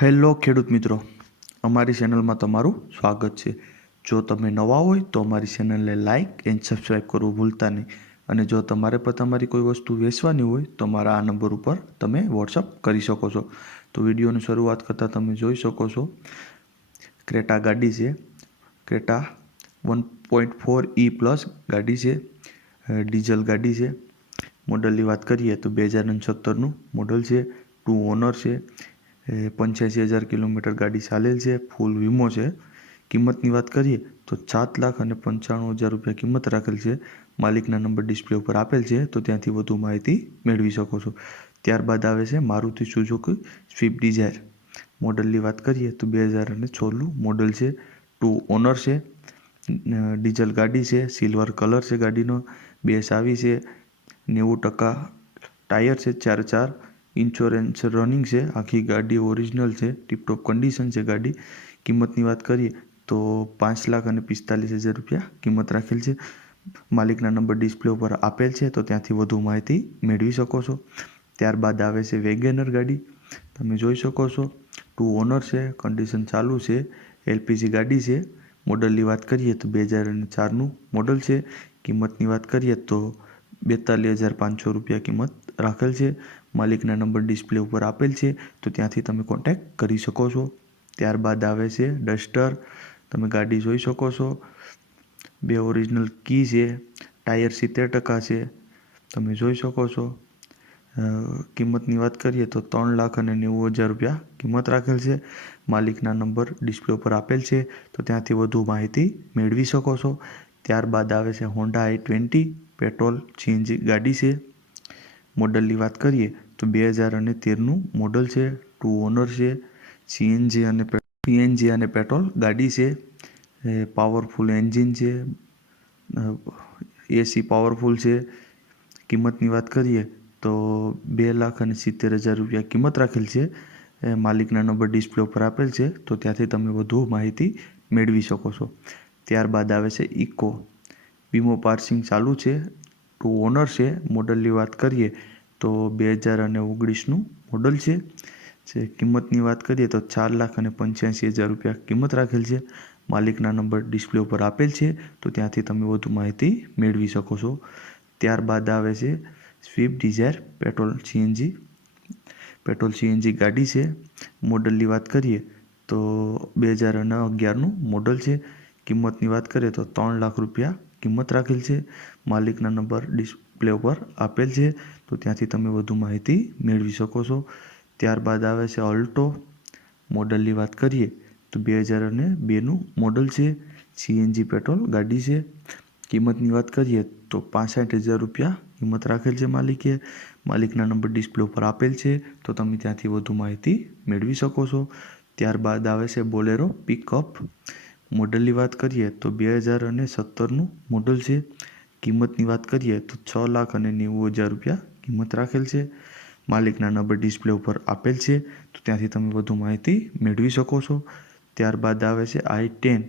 Hello ખેડૂત મિત્રો, અમારી ચેનલમાં તમારું સ્વાગત છે. જો તમે નવા હોય તો અમારી ચેનલને લાઇક એન્ડ સબસ્ક્રાઈબ કરવું ભૂલતા નહીં. અને જો તમારે પણ તમારી કોઈ વસ્તુ વેચવાની હોય તો મારા આ નંબર ઉપર તમે વોટ્સઅપ કરી શકો છો. તો વિડીયોની શરૂઆત કરતાં તમે જોઈ શકો છો ક્રેટા ગાડી છે. ક્રેટા 1.4E+ ગાડી છે. ડીઝલ ગાડી છે. મોડલની વાત કરીએ તો 2017નું મોડલ છે. 2 ઓનર છે. 85,000 કિલોમીટર ગાડી ચાલેલ છે. ફૂલ વીમો છે. કિંમતની વાત કરીએ તો 7,95,000 રૂપિયા કિંમત રાખેલ છે. માલિકના નંબર ડિસ્પ્લે ઉપર આપેલ છે, તો ત્યાંથી વધુ માહિતી મેળવી શકો છો. ત્યારબાદ આવે છે મારુતિ સુઝુકી સ્વિફ્ટ ડિઝાયર. મોડલની વાત કરીએ તો 2016નું મોડલ છે. 2 ઓનર છે. ડીઝલ ગાડી છે. સિલ્વર કલર છે ગાડીનો. બેસ આવી છે. 90% ટાયર છે. 4 ઇન્સ્યોરન્સ રનિંગ છે. આખી ગાડી ઓરિજિનલ છે. ટીપટોપ કન્ડિશન છે ગાડી. કિંમતની વાત કરીએ તો 5,45,000 રૂપિયા કિંમત રાખેલ છે. માલિકના નંબર ડિસ્પ્લે ઉપર આપેલ છે, તો ત્યાંથી વધુ માહિતી મેળવી શકો છો. ત્યારબાદ આવે છે વેગેનર ગાડી. તમે જોઈ શકો છો 2 ઓનર છે. કન્ડિશન ચાલુ છે. એલપીજી ગાડી છે. મોડલની વાત કરીએ તો 2004નું મોડલ છે. કિંમતની વાત કરીએ તો 42,500 રૂપિયા કિંમત રાખેલ છે. માલિકના નંબર ડિસ્પ્લે ઉપર આપેલ છે, તો ત્યાંથી તમે કોન્ટેક્ટ કરી શકો છો. ત્યારબાદ આવે છે ડસ્ટર. તમે ગાડી જોઈ શકો છો. 2 ઓરિજિનલ કી છે. ટાયર 70% છે. તમે જોઈ શકો છો. કિંમતની વાત કરીએ તો 3,90,000 રૂપિયા કિંમત રાખેલ છે. માલિકના નંબર ડિસ્પ્લે ઉપર આપેલ છે, તો ત્યાંથી વધુ માહિતી મેળવી શકો છો. ત્યારબાદ આવે છે હોન્ડા i20 પેટ્રોલ સીએનજી ગાડી છે. મોડલની વાત કરીએ તો 2013નું મોડલ છે. 2 ઓનર છે. સીએનજી અને પેટ્રોલ ગાડી છે. પાવરફુલ એન્જિન છે. એસી પાવરફુલ છે. કિંમતની વાત કરીએ તો 2,70,000 રૂપિયા કિંમત રાખેલ છે. માલિકના નંબર ડિસ્પ્લે ઉપર આપેલ છે, તો ત્યાંથી તમે વધુ માહિતી મેળવી શકો છો. ત્યારબાદ આવે છે ઇકો. વીમો પાર્સિંગ ચાલુ છે. 2 ઓનર છે. મોડલની વાત કરીએ તો 2019નું મોડલ છે. કિંમતની વાત કરીએ તો 4,85,000 રૂપિયા કિંમત રાખેલ છે. માલિકના નંબર ડિસ્પ્લે ઉપર આપેલ છે, તો ત્યાંથી તમે વધુ માહિતી મેળવી શકો છો. ત્યારબાદ આવે છે સ્વિફ્ટ ડિઝાયર પેટ્રોલ સીએનજી ગાડી છે. મોડલની વાત કરીએ તો 2011નું મોડલ છે. કિંમતની વાત કરીએ તો 3 લાખ રૂપિયા કિંમત રાખેલ છે. માલિકના નંબર ડિસ્પ્લે ઉપર આપેલ છે, તો ત્યાંથી તમે વધુ માહિતી મેળવી શકો છો. ત્યારબાદ આવે છે અલ્ટો. મોડલની વાત કરીએ તો 2002નું મોડલ છે. સીએનજી પેટ્રોલ ગાડી છે. કિંમતની વાત કરીએ તો 65,000 રૂપિયા કિંમત રાખેલ છે માલિકના નંબર ડિસ્પ્લે ઉપર આપેલ છે, તો તમે ત્યાંથી વધુ માહિતી મેળવી શકો છો. ત્યારબાદ આવે છે બોલેરો પિકઅપ. મોડલની વાત કરીએ તો 2017નું મોડલ છે. કિંમતની વાત કરીએ તો 6,90,000 રૂપિયા કિંમત રાખેલ છે. માલિકના નંબર ડિસ્પ્લે ઉપર આપેલ છે, તો ત્યાંથી તમે વધુ માહિતી મેળવી શકો છો. ત્યારબાદ આવે છે i10.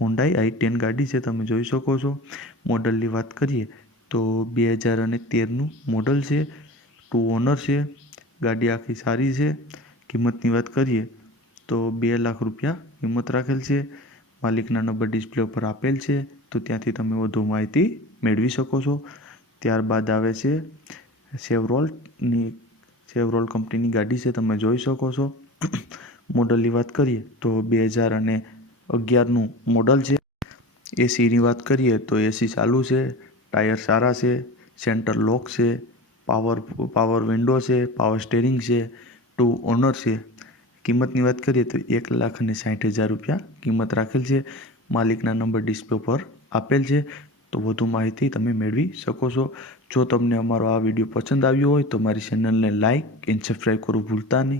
હોન્ડાઈ i10 ગાડી છે. તમે જોઈ શકો છો. મોડલની વાત કરીએ તો 2013નું મોડલ છે. 2 ઓનર છે. ગાડી આખી સારી છે. કિંમતની વાત કરીએ તો 2 લાખ રૂપિયા કિંમત રાખેલ છે. માલિકના નંબર ડિસ્પ્લે ઉપર આપેલ છે, તો ત્યાંથી તમે વધુ માહિતી મેળવી શકો છો. ત્યારબાદ આવે છે સેવરોલ કંપનીની ગાડી છે. તમે જોઈ શકો છો. મોડલની વાત કરીએ તો 2011નું મોડલ છે. એસીની વાત કરીએ તો એસી ચાલુ છે. ટાયર સારા છે. સેન્ટર લોક છે. પાવર વિન્ડો છે. પાવર સ્ટેરિંગ છે. 2 ઓનર છે. કિંમતની વાત કરીએ તો 1,60,000 રૂપિયા કિંમત રાખેલ છે. માલિકના નંબર ડિસ્પ્લે પર આપેલ છે, તો વધુ માહિતી તમે મેળવી શકો છો. જો તમને અમારો આ વિડીયો પસંદ આવ્યો હોય તો મારી ચેનલને લાઇક એન્ડ સબસ્ક્રાઈબ કરવું ભૂલતા નહીં.